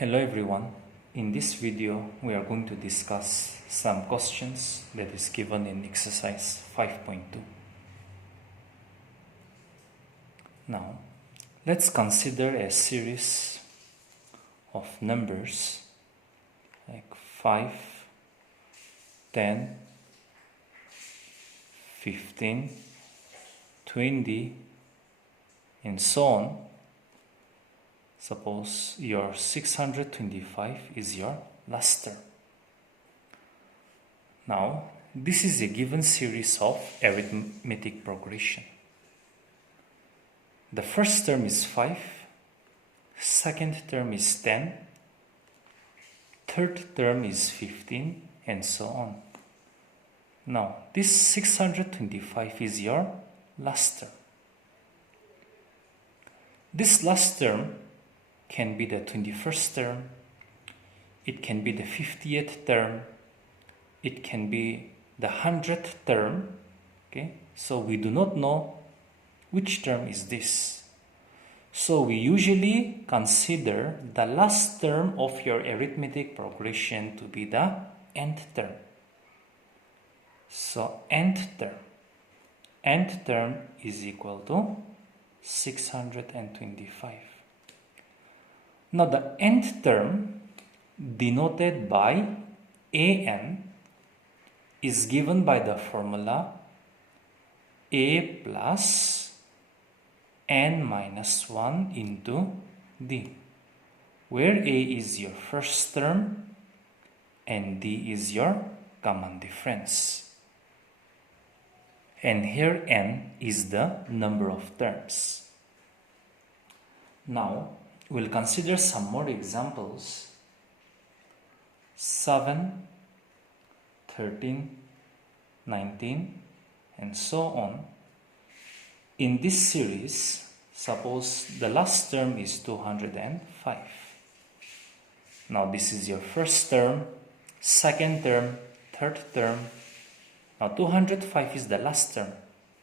Hello everyone. In this video we are going to discuss some questions that is given in exercise 5.2. Now let's consider a series of numbers like 5, 10, 15, 20 and so on. Suppose your 625 is your last term. Now, this is a given series of arithmetic progression. The first term is 5, second term is 10, third term is 15, and so on. Now, this 625 is your last term. This last term can be the 21st term, it can be the 50th term, it can be the 100th term, okay? So we do not know which term is this. So we usually consider the last term of your arithmetic progression to be the nth term. So nth term is equal to 625. Now the nth term denoted by an is given by the formula a plus n minus 1 into d, where a is your first term and d is your common difference. And here n is the number of terms. Now we'll consider some more examples. 7, 13, 19, and so on. In this series, suppose the last term is 205. Now this is your first term, second term, third term. Now 205 is the last term,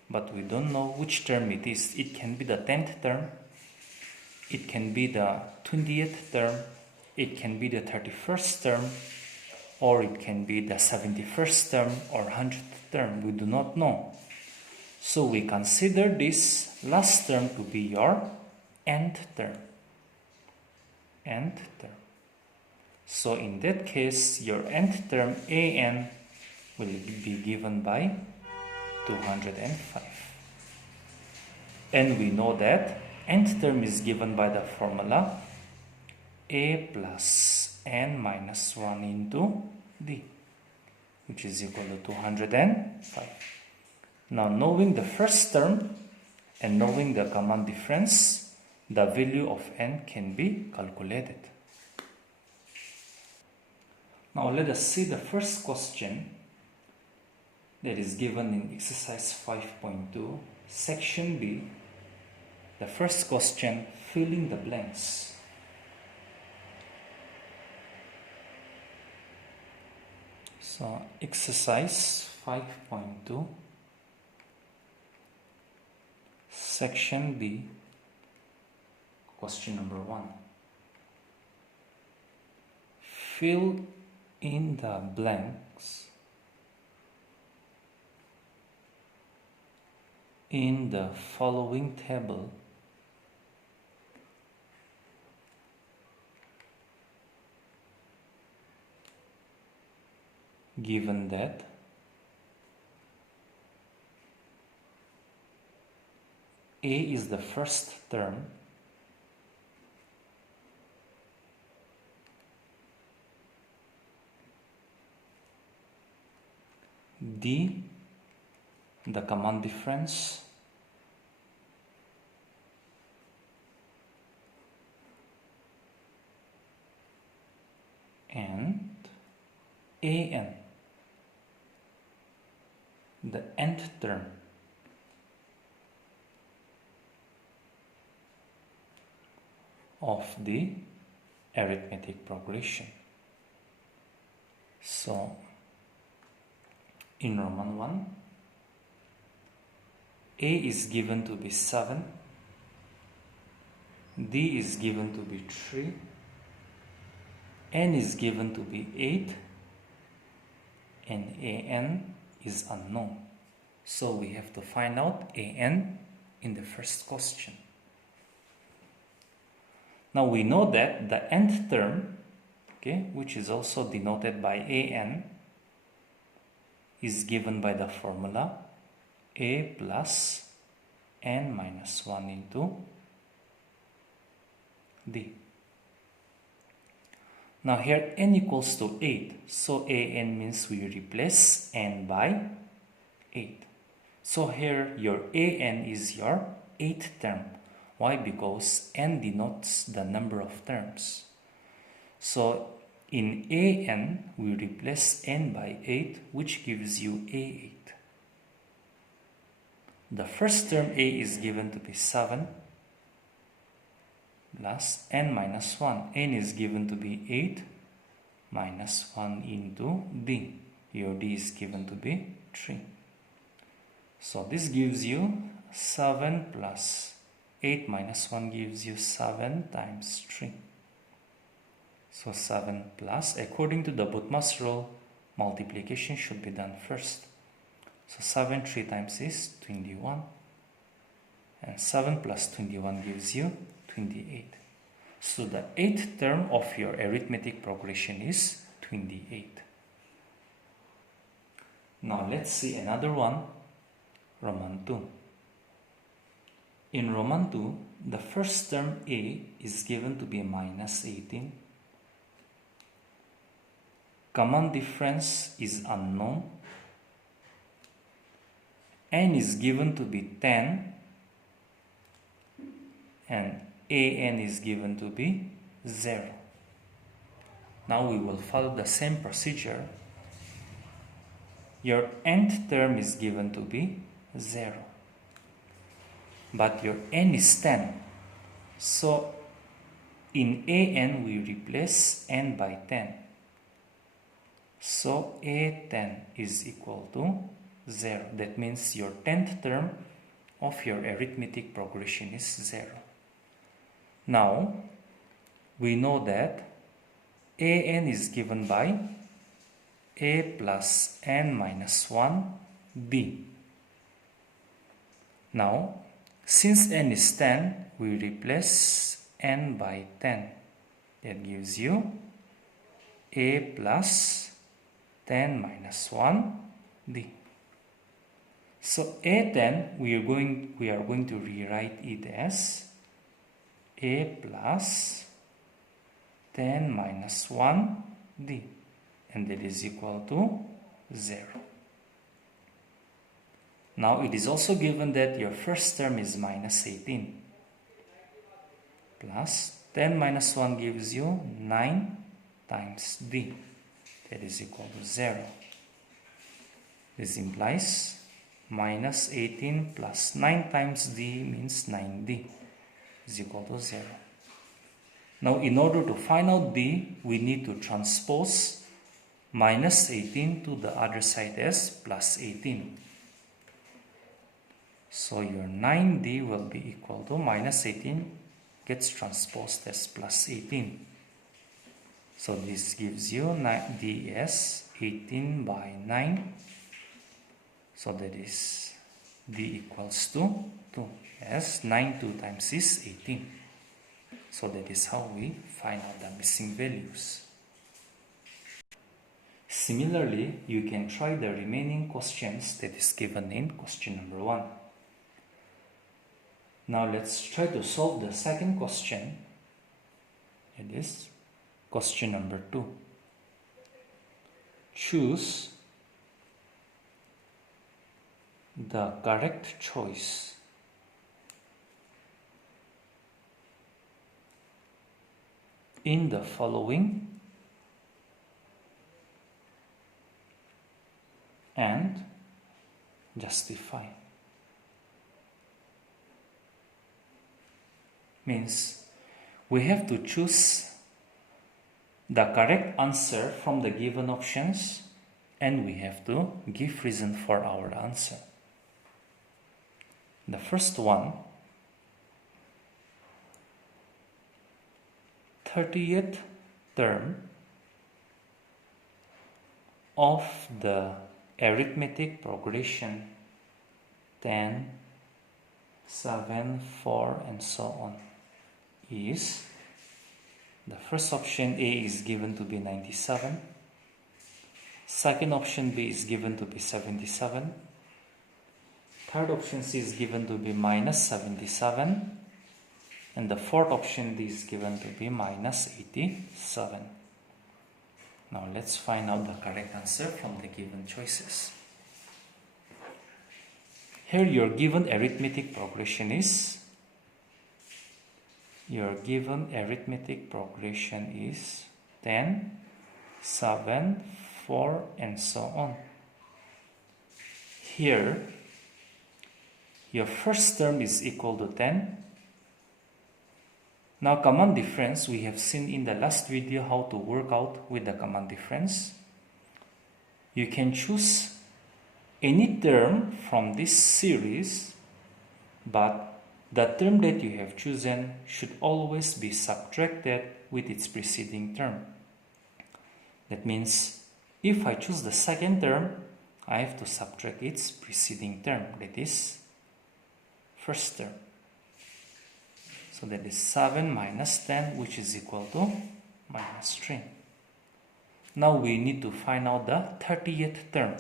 but we don't know which term it is. It can be the 10th term, it can be the 20th term, it can be the 31st term, or it can be the 71st term or 100th term. We do not know. So we consider this last term to be your nth term. Nth term. So in that case, your nth term an will be given by 205. And we know that nth term is given by the formula a plus n minus 1 into d, which is equal to 205. Now knowing the first term and knowing the common difference, the value of n can be calculated. Now let us see the first question that is given in exercise 5.2, section B. The first question, fill in the blanks. So exercise 5.2, section B, question number 1. Fill in the blanks in the following table given that a is the first term, d the common difference, and an the nth term. Of the arithmetic progression. So in Roman 1, a is given to be 7, d is given to be 3, n is given to be 8 and an is unknown. So we have to find out an in the first question. Now we know that the nth term, okay, which is also denoted by an, is given by the formula a plus n minus 1 into d. Now here n equals to 8, so an means we replace n by 8. So here your an is your 8th term. Why? Because n denotes the number of terms. So in an we replace n by 8, which gives you a8. The first term a is given to be 7 plus n minus 1. n is given to be 8 minus 1 into d. Your d is given to be 3. So this gives you 7 plus 8 minus 1 gives you 7 times 3. So 7 plus, according to the Bootma's rule, multiplication should be done first. So 7 3 times is 21. And 7 plus 21 gives you 28. So the 8th term of your arithmetic progression is 28. Now let's see another one, Roman 2. In Roman 2, the first term a is given to be minus 18. Common difference is unknown. N is given to be 10 and an is given to be 0. Now we will follow the same procedure. Your nth term is given to be 0. But your n is 10. So in an we replace n by 10. So a10 is equal to 0. That means your 10th term of your arithmetic progression is 0. Now we know that an is given by a plus n minus 1 d. Now since n is 10, we replace n by 10. That gives you a plus 10 minus 1 d. So a10 we are going to rewrite it as a plus 10 minus 1 d, and that is equal to 0. Now it is also given that your first term is minus 18 plus 10 minus 1 gives you 9 times d, that is equal to 0. This implies minus 18 plus 9 times d means 9d is equal to 0. Now in order to find out d, we need to transpose minus 18 to the other side as plus 18. So your 9d will be equal to minus 18 gets transposed as plus 18. So this gives you d as 18 by 9. So that is d equals to 2, as 9 2 times is 18. So that is how we find out the missing values. Similarly, you can try the remaining questions that is given in question number 1. Now let's try to solve the second question. It is question number 2. Choose the correct choice in the following and justify. Means we have to choose the correct answer from the given options and we have to give reason for our answer. The first one, 30th term of the arithmetic progression 10, 7, 4 and so on is, the first option A is given to be 97, second option B is given to be 77, third option C is given to be minus 77, and the fourth option D is given to be minus 87. Now let's find out the correct answer from the given choices. Here your given arithmetic progression is 10, 7, 4 and so on. Here your first term is equal to 10. Now common difference, we have seen in the last video how to work out with the common difference. You can choose any term from this series, but the term that you have chosen should always be subtracted with its preceding term. That means if I choose the second term, I have to subtract its preceding term, that is first term. So that is 7 minus 10, which is equal to minus 3. Now we need to find out the 30th term.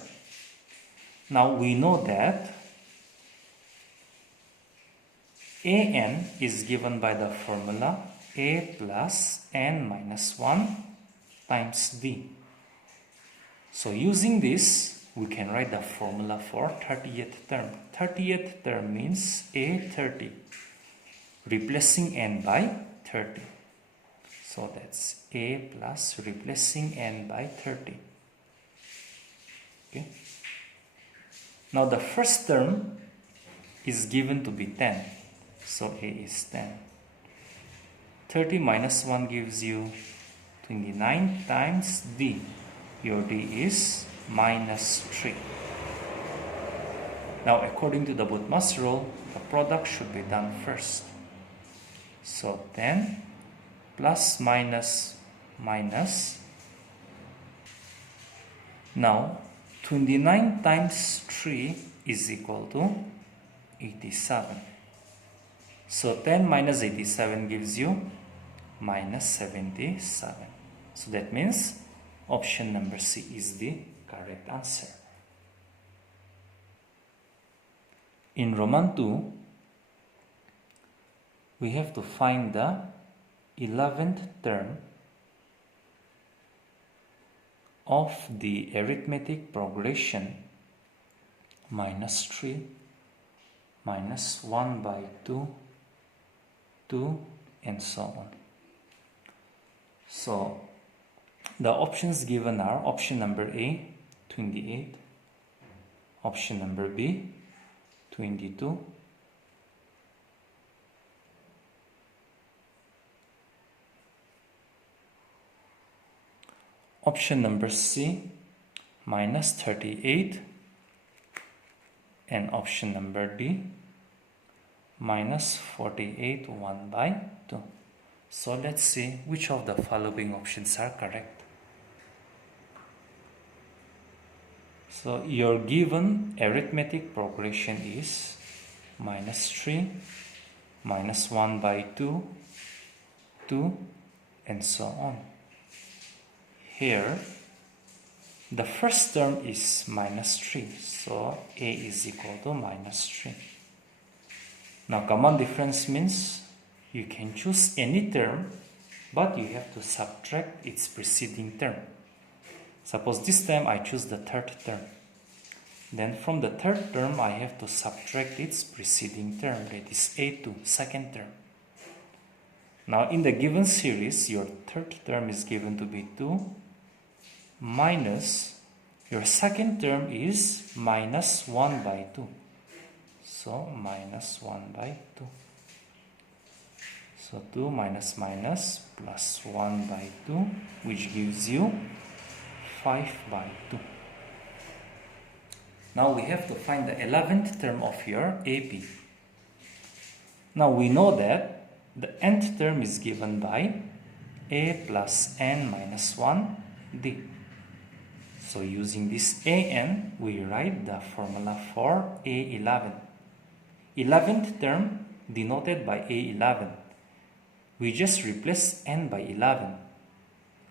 Now we know that an is given by the formula a plus n minus 1 times d. So using this, we can write the formula for 30th term. 30th term means a 30. Replacing n by 30. So that's a plus replacing n by 30. Okay. Now the first term is given to be 10. So a is 10. 30 minus 1 gives you 29 times d. Your d is minus 3. Now according to the Bootma's rule, the product should be done first. So 10 plus minus minus. Now 29 times 3 is equal to 87. So 10 minus 87 gives you minus 77. So that means option number C is the correct answer. In Roman 2, we have to find the 11th term of the arithmetic progression minus 3, minus 1 by 2, 2 and so on. So the options given are option number A, 28, option number B, 22, option number C, minus 38, and option number D, minus 48 1 by 2. So let's see which of the following options are correct. So your given arithmetic progression is minus 3, minus 1 by 2, 2 and so on. Here the first term is minus 3, so a is equal to minus 3. Now common difference means you can choose any term, but you have to subtract its preceding term. Suppose this time I choose the third term. Then from the third term I have to subtract its preceding term, that is a2, second term. Now in the given series, your third term is given to be 2 minus your second term is minus 1 by 2. So minus 1 by 2. So 2 minus minus plus 1 by 2, which gives you 5 by 2. Now we have to find the 11th term of your AP. Now we know that the nth term is given by a plus n minus 1 d. So using this an, we write the formula for A11. 11th term denoted by A11. We just replace n by 11.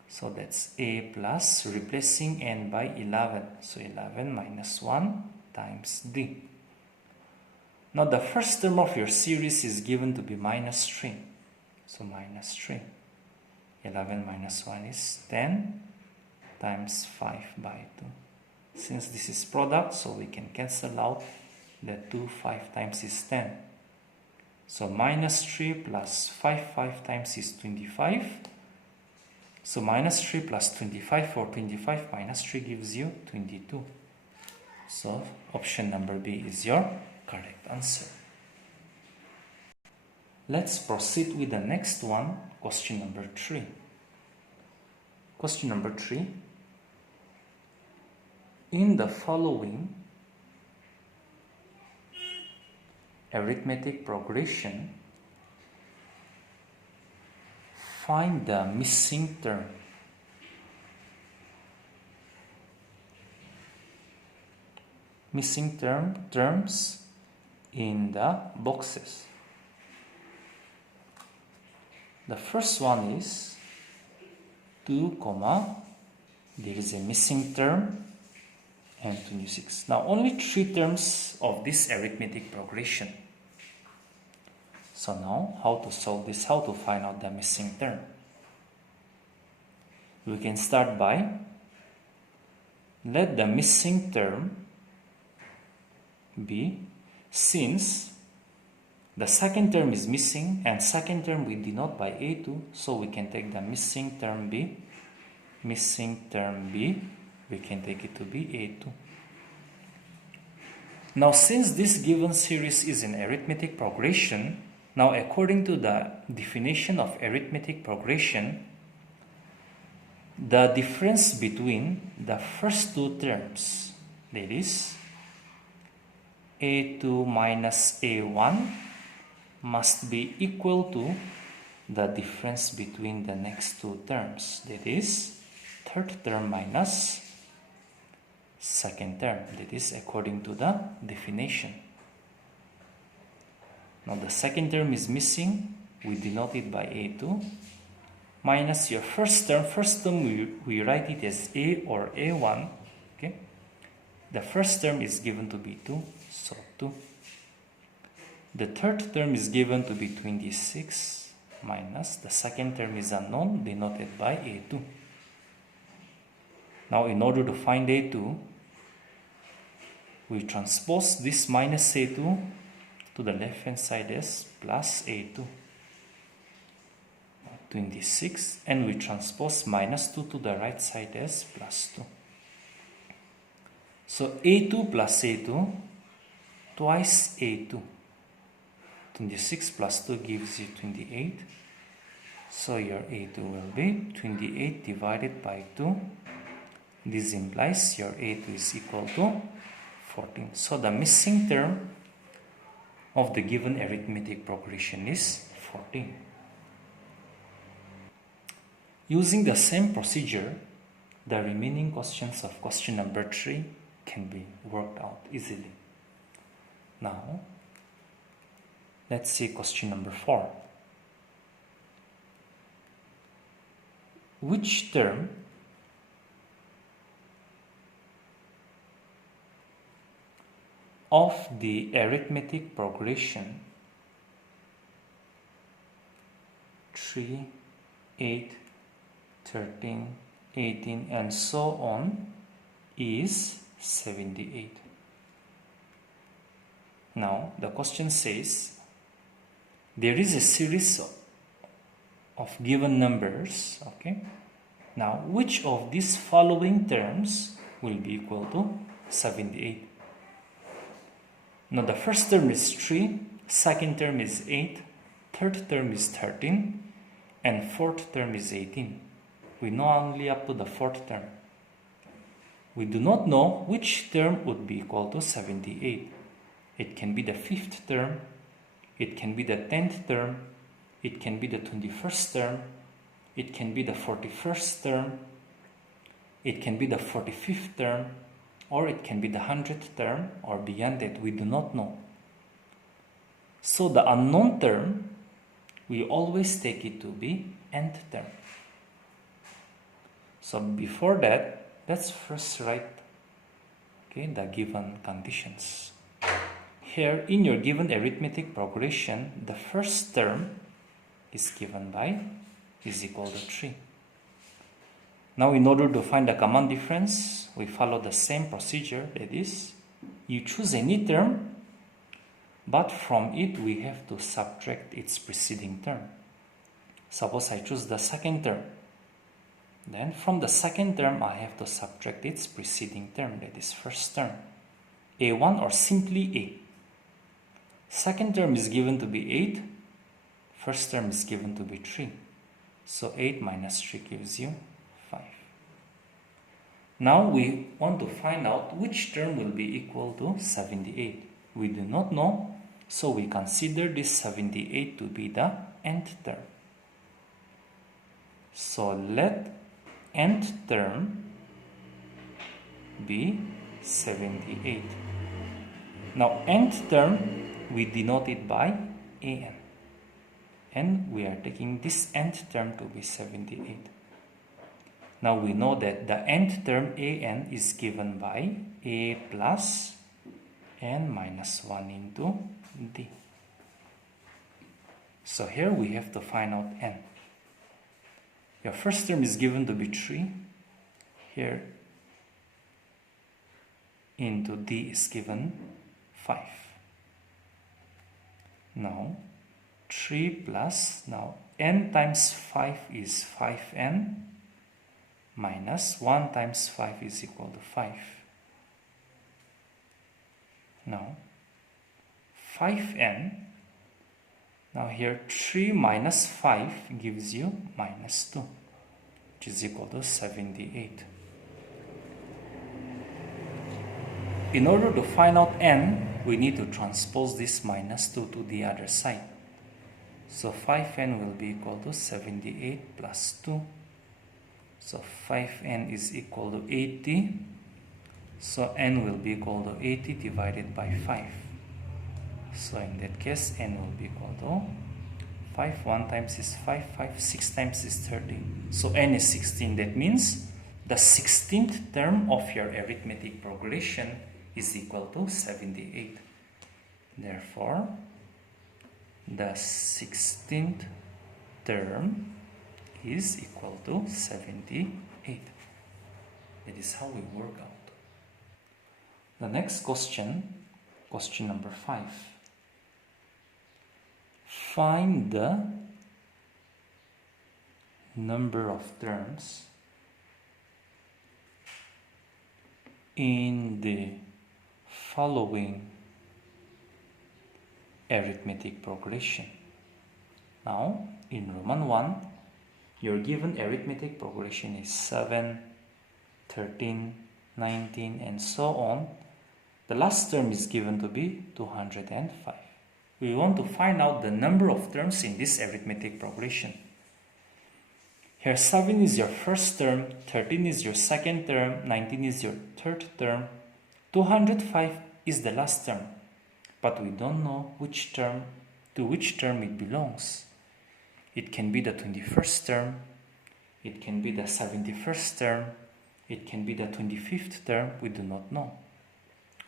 So that's A plus replacing n by 11. So 11 minus 1 times D. Now the first term of your series is given to be minus 3. So minus 3. 11 minus 1 is 10 times 5 by 2. Since this is product, so we can cancel out the 2, 5 times is 10. So minus 3 plus 5 times is 25. So minus 3 plus 25, for 25 minus 3 gives you 22. So option number B is your correct answer. Let's proceed with the next one, question number 3. Question number 3. In the following arithmetic progression, find the missing term. Missing terms in the boxes. The first one is 2, there is a missing term, and 26. Now only 3 terms of this arithmetic progression. So now how to solve this, how to find out the missing term? We can start by let the missing term be, since the second term is missing and second term we denote by A2, so we can take the missing term B. Missing term B, we can take it to be A2. Now since this given series is an arithmetic progression, now according to the definition of arithmetic progression, the difference between the first 2 terms, that is A2 minus A1, must be equal to the difference between the next 2 terms, that is third term minus second term. That is according to the definition. Now the second term is missing, we denote it by A2, minus your first term. First term we write it as A or A1. Okay, the first term is given to be 2, so 2. The third term is given to be 26, minus the second term is unknown, denoted by A2. Now in order to find A2, we transpose this minus A2 to the left hand side as plus A2. 26, and we transpose minus 2 to the right side as plus 2. So A2 plus A2 twice A2. 26 plus 2 gives you 28. So your A2 will be 28 divided by 2. This implies your A2 is equal to 14. So the missing term of the given arithmetic progression is 14. Using the same procedure, the remaining questions of question number 3 can be worked out easily. Now, let's see question number 4. Which term of the arithmetic progression 3, 8, 13, 18 and so on is 78? Now the question says there is a series of given numbers, okay? Now which of these following terms will be equal to 78? Now the first term is 3, second term is 8, third term is 13, and fourth term is 18. We know only up to the fourth term. We do not know which term would be equal to 78. It can be the fifth term, it can be the 10th term, it can be the 21st term, it can be the 41st term, It can be the 45th term, or it can be the 100th term, or beyond that, we do not know. So the unknown term, we always take it to be nth term. So before that, let's first write the given conditions. Here in your given arithmetic progression, the first term is given by is equal to 3. Now in order to find the common difference, we follow the same procedure. That is, you choose any term, but from it we have to subtract its preceding term. Suppose I choose the second term. Then from the second term I have to subtract its preceding term, that is first term. A1 or simply A. Second term is given to be 8. First term is given to be 3. So 8 minus 3 gives you 5. Now we want to find out which term will be equal to 78. We do not know, so we consider this 78 to be the nth term. So let nth term be 78. Now nth term, we denote it by an. And we are taking this nth term to be 78. Now we know that the nth term an is given by a plus n minus 1 into d. So here we have to find out n. Your first term is given to be 3. Here into d is given 5. Now 3 plus, now n times 5 is 5n minus 1 times 5 is equal to 5. Now 5n, now here 3 minus 5 gives you minus 2, which is equal to 78. In order to find out n, we need to transpose this minus 2 to the other side. So 5n will be equal to 78 plus 2. So 5n is equal to 80. So n will be equal to 80 divided by 5. So in that case, n will be equal to 5. 1 times is 5. 5. 6 times is 30. So n is 16. That means the 16th term of your arithmetic progression is equal to 78. Therefore, the 16th term is equal to 78. That is how we work out. The next question, question number 5. Find the number of terms in the following arithmetic progression. Now, in Roman 1, your given arithmetic progression is 7, 13, 19, and so on. The last term is given to be 205. We want to find out the number of terms in this arithmetic progression. Here 7 is your first term, 13 is your second term, 19 is your third term, 205 is the last term. But we don't know which term to which term it belongs. It can be the 21st term, it can be the 71st term, it can be the 25th term, we do not know.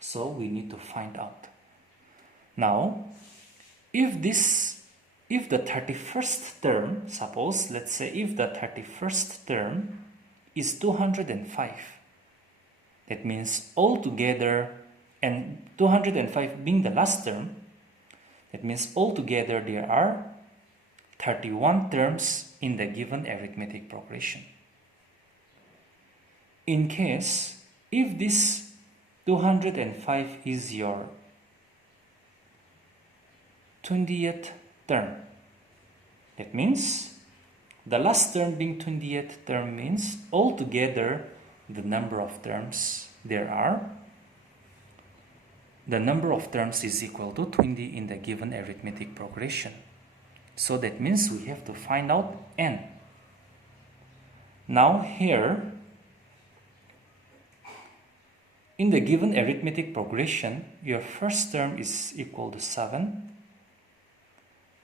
So we need to find out. Now, if the 31st term, suppose, let's say if the 31st term is 205, that means altogether, and 205 being the last term, that means altogether there are 31 terms in the given arithmetic progression. In case, if this 205 is your 20th term, that means the last term being 20th term means altogether the number of terms there are, the number of terms is equal to 20 in the given arithmetic progression. So that means we have to find out n. Now here, in the given arithmetic progression, your first term is equal to 7.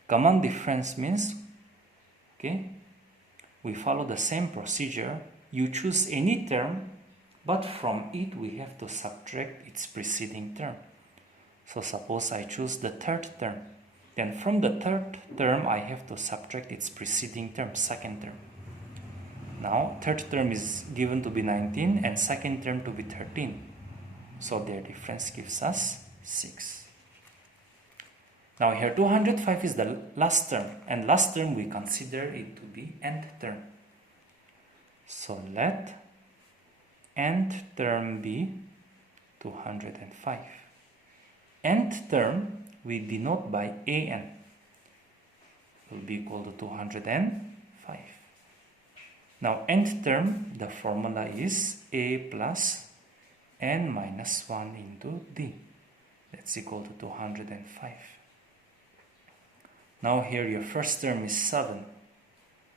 Common difference means, okay, we follow the same procedure. You choose any term, but from it we have to subtract its preceding term. So suppose I choose the third term. Then from the third term, I have to subtract its preceding term, second term. Now, third term is given to be 19 and second term to be 13. So their difference gives us 6. Now here 205 is the last term, and last term we consider it to be nth term. So let nth term be 205. Nth term we denote by an, will be equal to 205. Now nth term, the formula is a plus n minus 1 into d. That's equal to 205. Now here your first term is 7.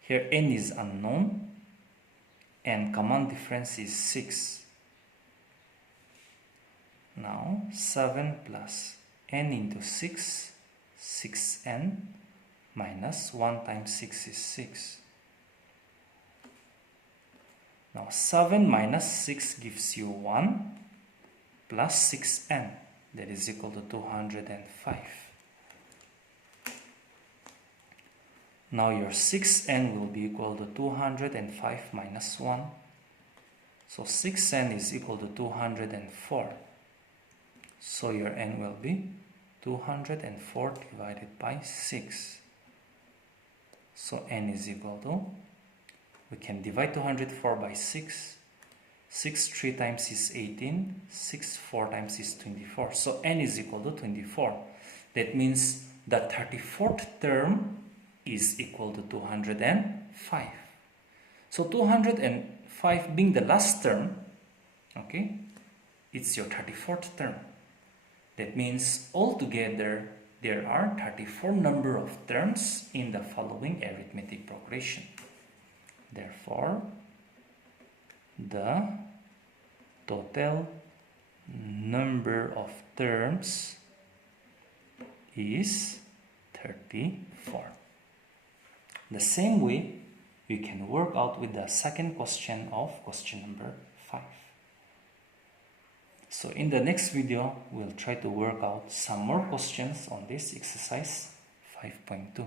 Here n is unknown and common difference is 6. Now 7 plus n into 6, 6n minus 1 times 6 is 6. Now 7 minus 6 gives you 1 plus 6n, that is equal to 205. Now your 6n will be equal to 205 minus 1. So 6n is equal to 204. So your n will be 204 divided by 6. So n is equal to, we can divide 204 by 6. 6 3 times is 18. 6 4 times is 24. So n is equal to 24. That means the 34th term is equal to 205. So 205 being the last term, okay, it's your 34th term. That means altogether there are 34 number of terms in the following arithmetic progression. Therefore, the total number of terms is 34. The same way, we can work out with the second question of question number 5. So in the next video, we'll try to work out some more questions on this exercise 5.2.